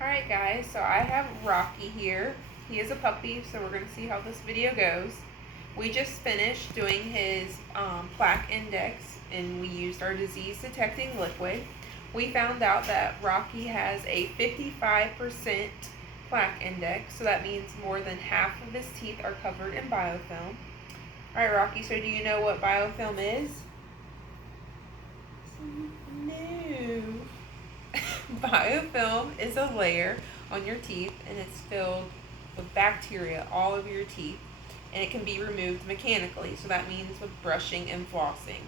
Alright guys, so I have Rocky here. He is a puppy, so we're going to see how this video goes. We just finished doing his plaque index and we used our disease detecting liquid. We found out that Rocky has a 55% plaque index, so that means more than half of his teeth are covered in biofilm. Alright Rocky, so do you know what biofilm is? No. Biofilm is a layer on your teeth and it's filled with bacteria all over your teeth, and it can be removed mechanically, so that means with brushing and flossing.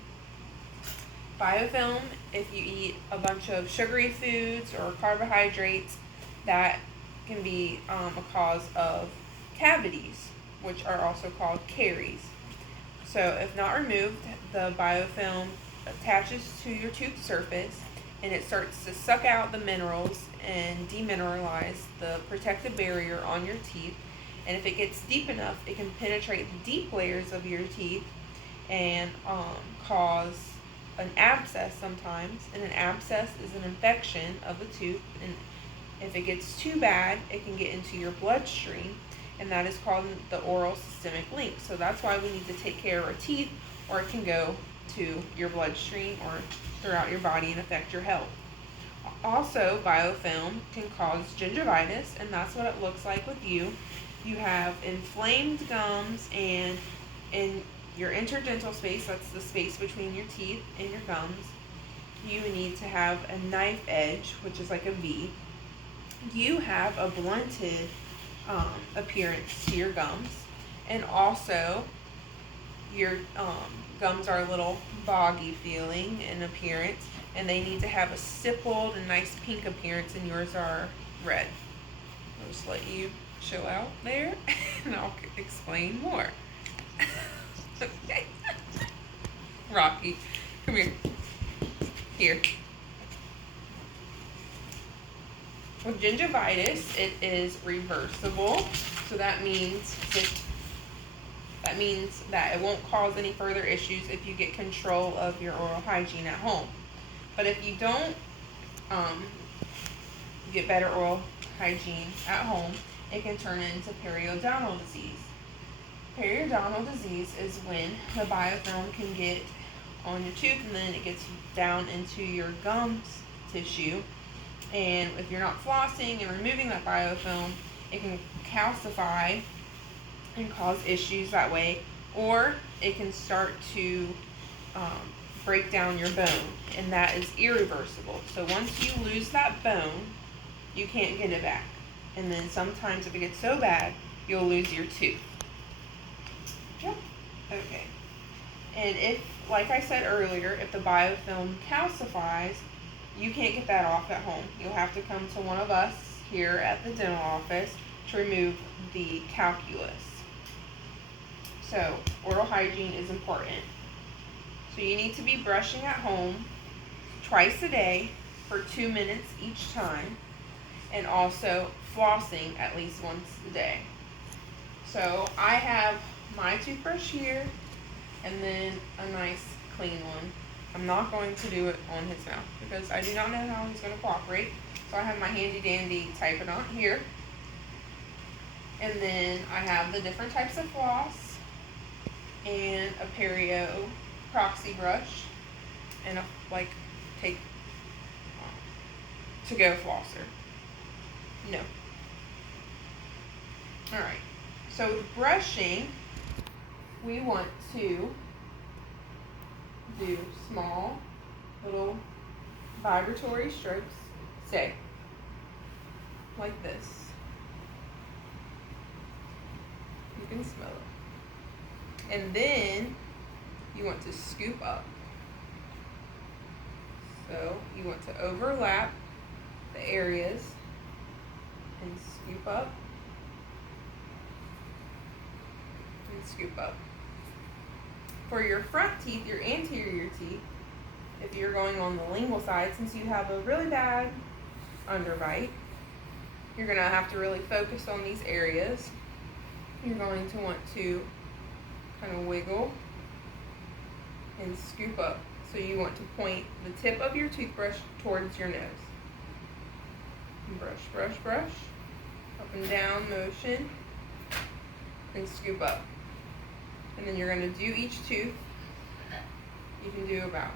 Biofilm, if you eat a bunch of sugary foods or carbohydrates, that can be a cause of cavities, which are also called caries. So if not removed, the biofilm attaches to your tooth surface and it starts to suck out the minerals and demineralize the protective barrier on your teeth. And if it gets deep enough, it can penetrate the deep layers of your teeth and cause an abscess sometimes. And an abscess is an infection of the tooth. And if it gets too bad, it can get into your bloodstream, and that is called the oral systemic link. So that's why we need to take care of our teeth, or it can go to your bloodstream or throughout your body and affect your health. Also, biofilm can cause gingivitis, and that's what it looks like with you. You have inflamed gums, and in your interdental space, that's the space between your teeth and your gums, you need to have a knife edge, which is like a V. You have a blunted appearance to your gums, and also your gums are a little boggy feeling in appearance, and they need to have a stippled and nice pink appearance, and yours are red. I'll just let you chill out there and I'll explain more. Okay. Rocky, come here. Here. With gingivitis, it is reversible, so that means that it won't cause any further issues if you get control of your oral hygiene at home. But if you don't get better oral hygiene at home, it can turn into periodontal disease. Periodontal disease is when the biofilm can get on your tooth and then it gets down into your gums tissue. And if you're not flossing and removing that biofilm, it can calcify and cause issues that way, or it can start to break down your bone, and that is irreversible. So once you lose that bone, you can't get it back. And then sometimes if it gets so bad, you'll lose your tooth. Yep. Okay. And if, like I said earlier, if the biofilm calcifies, you can't get that off at home. You'll have to come to one of us here at the dental office to remove the calculus. So oral hygiene is important. So you need to be brushing at home twice a day for 2 minutes each time, and also flossing at least once a day. So I have my toothbrush here and then a nice clean one. I'm not going to do it on his mouth because I do not know how he's going to cooperate. So I have my handy dandy Typodont here. And then I have the different types of floss and a Perio proxy brush and a take to go flosser. No. Alright. So with brushing, we want to do small little vibratory strokes, say, like this. You can smell it. And then you want to scoop up. So you want to overlap the areas and scoop up and scoop up. For your front teeth, your anterior teeth, if you're going on the lingual side, since you have a really bad underbite, you're going to have to really focus on these areas. You're going to want to kind of wiggle and scoop up. So you want to point the tip of your toothbrush towards your nose. brush, brush, brush. Up and down motion. And scoop up. And then you're going to do each tooth. You can do about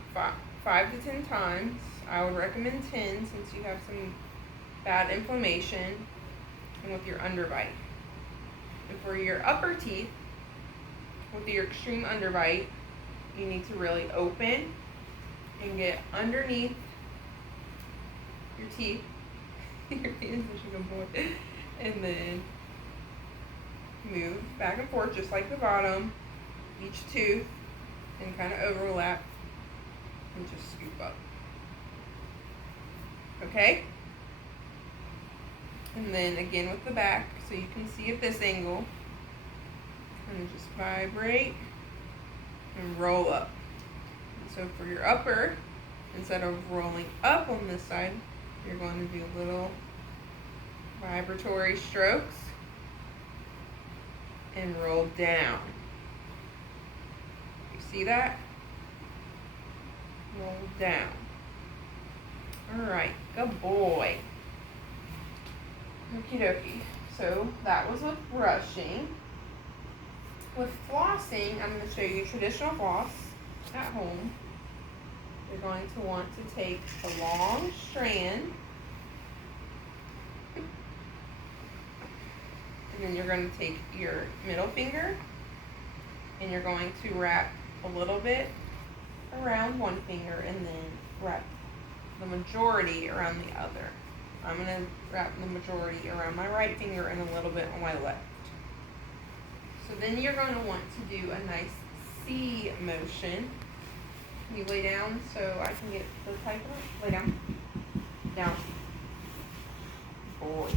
5 to 10 times. I would recommend 10 since you have some bad inflammation and with your underbite. And for your upper teeth, with your extreme underbite, you need to really open and get underneath your teeth. You're being such a good boy. And then move back and forth just like the bottom, each tooth, and kind of overlap and just scoop up. Okay? And then again with the back, so you can see at this angle, and just vibrate and roll up. And so for your upper, instead of rolling up on this side, you're going to do little vibratory strokes and roll down. You see that? Roll down. Alright, good boy. Okie dokie. So that was with brushing. With flossing, I'm going to show you traditional floss at home. You're going to want to take a long strand, and then you're going to take your middle finger and you're going to wrap a little bit around one finger and then wrap the majority around the other. I'm going to wrap the majority around my right finger and a little bit on my left. So then you're going to want to do a nice C motion. Can you lay down so I can get the type of it? Lay down. Down. Boy.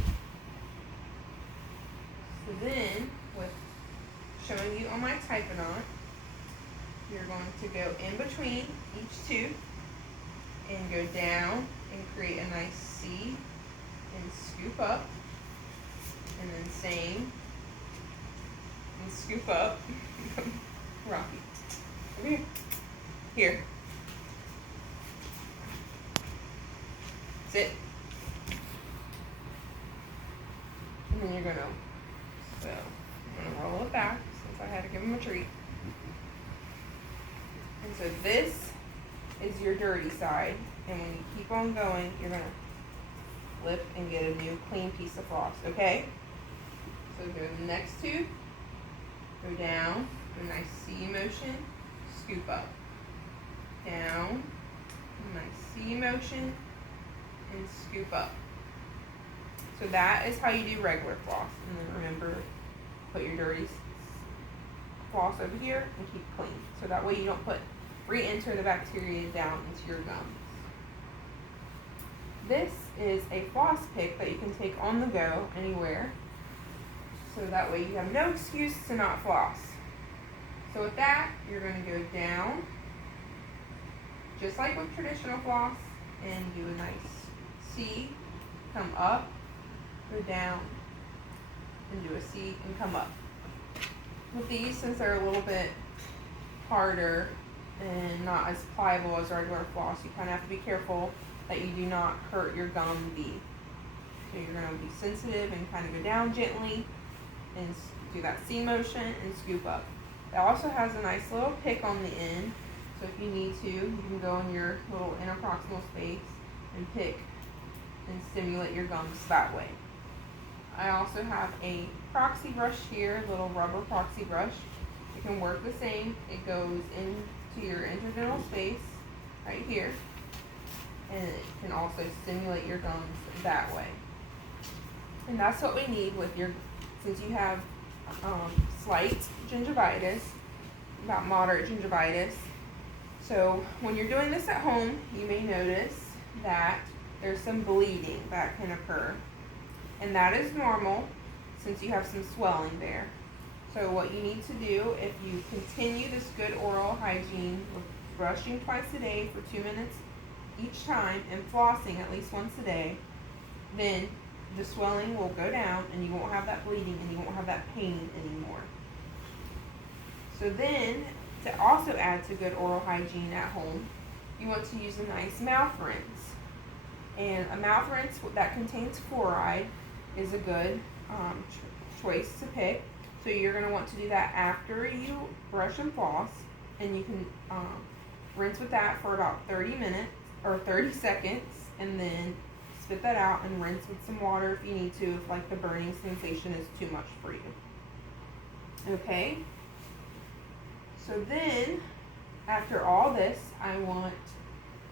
So then, with showing you on my Typodont, you're going to go in between each tooth and go down and create a nice C and scoop up. And then same. And scoop up. Rocky. Over here. Here. Sit. And then you're gonna, so I'm gonna roll it back since I had to give him a treat. And so this is your dirty side. And when you keep on going, you're gonna flip and get a new clean piece of floss, okay? So go to the next tooth, go down, do a nice C motion, scoop up. Down, nice C motion, and scoop up. So that is how you do regular floss. And then remember, put your dirty floss over here and keep clean. So that way you don't re-enter the bacteria down into your gums. This is a floss pick that you can take on the go anywhere. So that way you have no excuse to not floss. So with that, you're going to go down, just like with traditional floss, and do a nice C, come up, go down, and do a C and come up. With these, since they're a little bit harder and not as pliable as regular floss, you kind of have to be careful that you do not hurt your gum V. So you're going to be sensitive and kind of go down gently and do that C motion and scoop up. It also has a nice little pick on the end. So if you need to, you can go in your little interproximal space and pick and stimulate your gums that way. I also have a proxy brush here, little rubber proxy brush. It can work the same. It goes into your interdental space right here, and it can also stimulate your gums that way. And that's what we need with your, since you have slight gingivitis, about moderate gingivitis. So when you're doing this at home, you may notice that there's some bleeding that can occur. And that is normal since you have some swelling there. So what you need to do, if you continue this good oral hygiene with brushing twice a day for 2 minutes each time and flossing at least once a day, then the swelling will go down and you won't have that bleeding and you won't have that pain anymore. So then, to also add to good oral hygiene at home, you want to use a nice mouth rinse. And a mouth rinse that contains fluoride is a good choice to pick. So you're going to want to do that after you brush and floss, and you can rinse with that for about 30 minutes or 30 seconds, and then spit that out and rinse with some water if you need to, if like the burning sensation is too much for you. Okay, so then after all this, I want,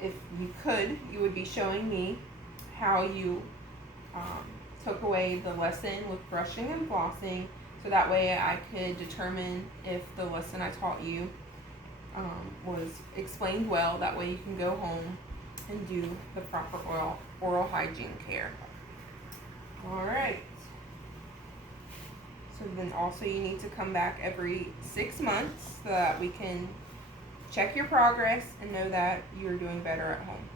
if you could, you would be showing me how you took away the lesson with brushing and flossing, so that way I could determine if the lesson I taught you was explained well. That way you can go home and do the proper oral hygiene care. Alright. So then also you need to come back every 6 months so that we can check your progress and know that you're doing better at home.